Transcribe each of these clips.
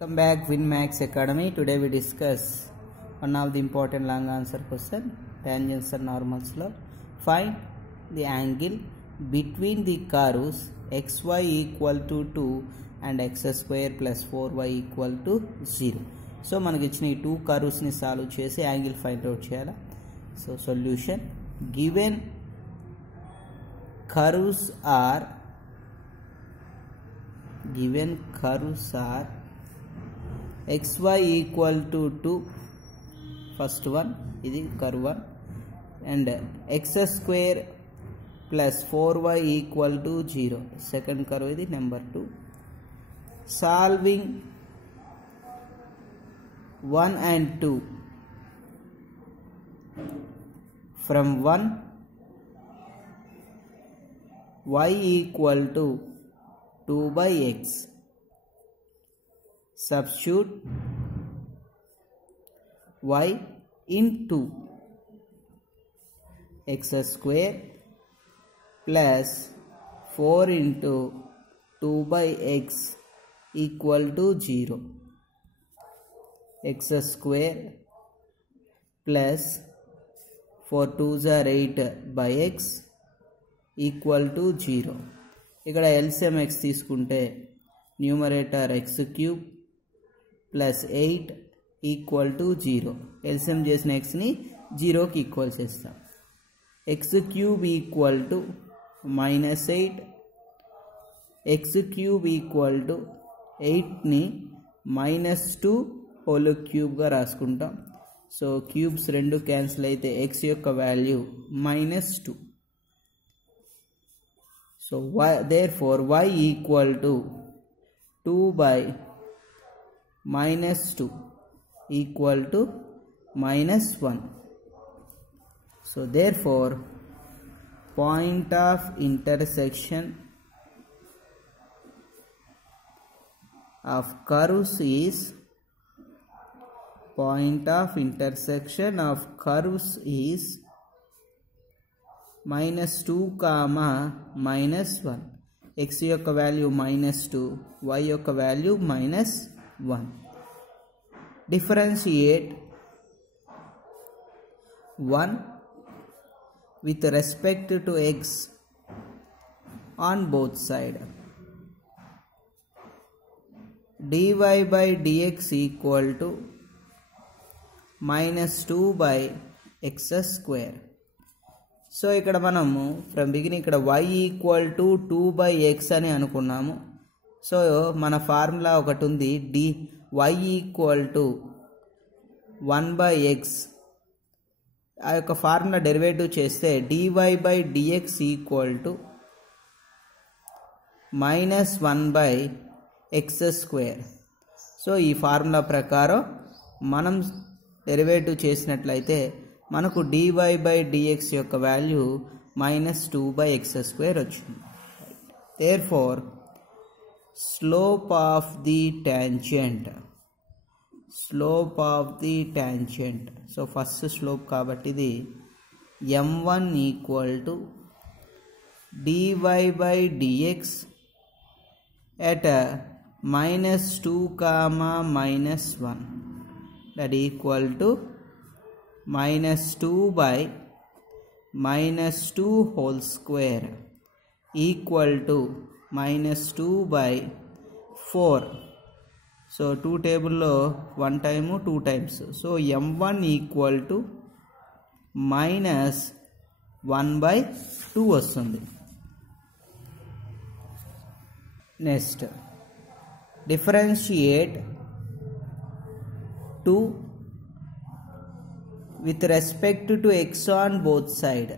Welcome back WinMax Academy. Today we discuss one of the important long answer question, tangents and normals law. Find the angle between the curves xy equal to 2 and x square plus 4y equal to 0. So మనకి ఇచ్చిన ఈ 2 curves ని solve చేసి angle find out చేయాలి. So solution, given curves are xy equal to 2, first one ఇది curve 1, and x square plus 4y equal to 0, second curve ఇది number 2. Solving 1 and 2, from 1 y equal to 2 by x, substitute y into x square plus 4 into 2 by x equal to 0. X square plus 4 2s are 8 by x equal to 0. ఇక్కడ LCM x తీసుకుంటే numerator x cube plus 8 equal to 0. LCM చేసిన x ని 0కి equal చేస్తాం. x cube equal to minus 8, x cube equal to 8ని minus 2 whole క్యూబ్గా రాసుకుంటాం. So cubes రెండు క్యాన్సిల్ అయితే x యొక్క value minus 2. So therefore y equal to 2 by minus 2 equal to minus 1. So therefore point of intersection of curves is minus 2 comma minus 1. x యొక్క value minus 2, y యొక్క value minus 1. Differentiate 1 with respect to x on both sides. dy by dx equal to minus 2 by x square. So ఇక్కడ మనము from beginning ఇక్కడ y equal to 2 by x అని అనుకున్నాము. So మన formula ఒకటి ఉంది, y equal to 1 by x. ఆ యొక్క ఫార్ములా డెరివేటివ్ చేస్తే dy by dx equal to minus 1 by x square. So ఈ ఫార్ములా ప్రకారం మనం డెరివేటివ్ చేసినట్లయితే మనకు dy by dx యొక్క value minus 2 by x square వచ్చింది. Therefore slope of the tangent, so first slope కాబట్టి ఇది m1 equal to dy by dx at minus 2 comma minus 1, that equal to minus 2 by minus 2 whole square equal to minus 2 by 4. So 2 table లో 1 time 2 times. So m1 equal to minus 1 by 2 వస్తుంది. Next, differentiate 2 with respect to x on both side.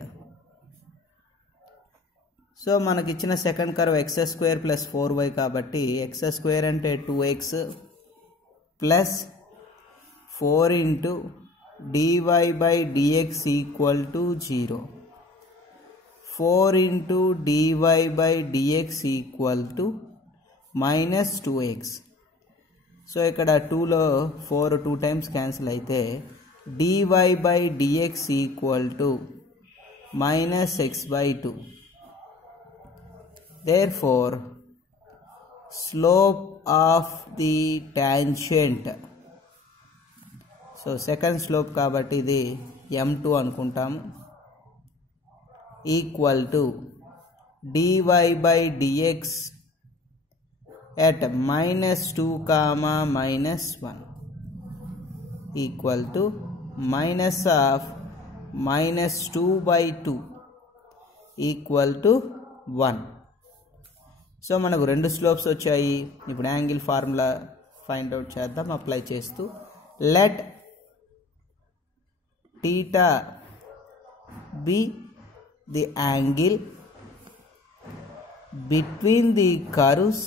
So మనకి ఇచ్చిన second curve x square plus 4y కాబట్టి x square అంటే 2x plus 4 into dy by dx equal to 0, 4 into dy by dx equal to minus 2x. So ఇక్కడ 2లో 4 2 times cancel అయితే dy by dx equal to minus x by 2. Therefore slope of the tangent. So second slope కాబట్టి ఇది m2 అనుకుంటాము, equal to dy by dx at -2, -1 equal to minus of -2/2 equal to 1. So మనకు రెండు slopes వచ్చాయి. ఇప్పుడు angle formula find out చేద్దాం apply చేస్తూ. Let theta be the angle between the curves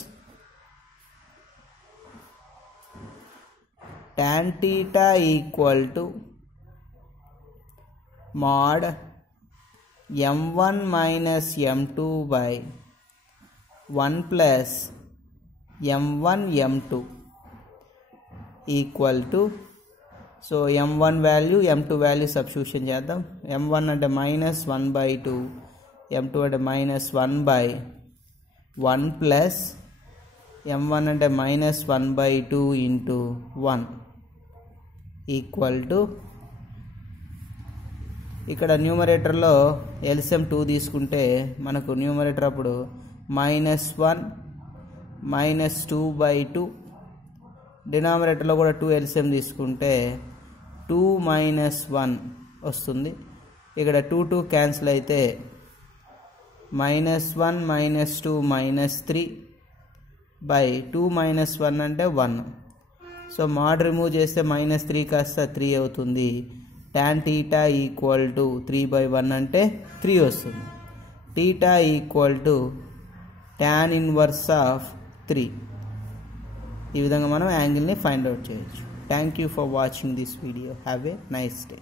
tan theta equal to mod m1 minus m2 by 1 plus m1 m2 equal to, so m1 value m2 value substitution చేద్దాం. m1 అంటే -1/2, m2 అంటే -1/1 plus m1 అంటే -1/2 into 1 equal to, ఇక్కడ న్యూమరేటర్లో LCM 2 తీసుకుంటే మనకు numerator అప్పుడు -1 -2/2, డినామినేటర్లో కూడా 2 ఎల్సిఎం తీసుకుంటే 2 - 1 వస్తుంది. ఇక్కడ 2 క్యాన్సిల్ అయితే -1 -2 -3 బై 2 - 1 అంటే 1. సో మాడ్ రిమూవ్ చేస్తే -3 కాస్త 3 అవుతుంది. tan theta ఈక్వల్ టు 3/1 అంటే 3 వస్తుంది. theta equal to tan inverse of 3. ఈ విధంగా మనం యాంగిల్ని ఫైండ్ అవుట్ చేయొచ్చు. Thank you for watching this video. Have a nice day.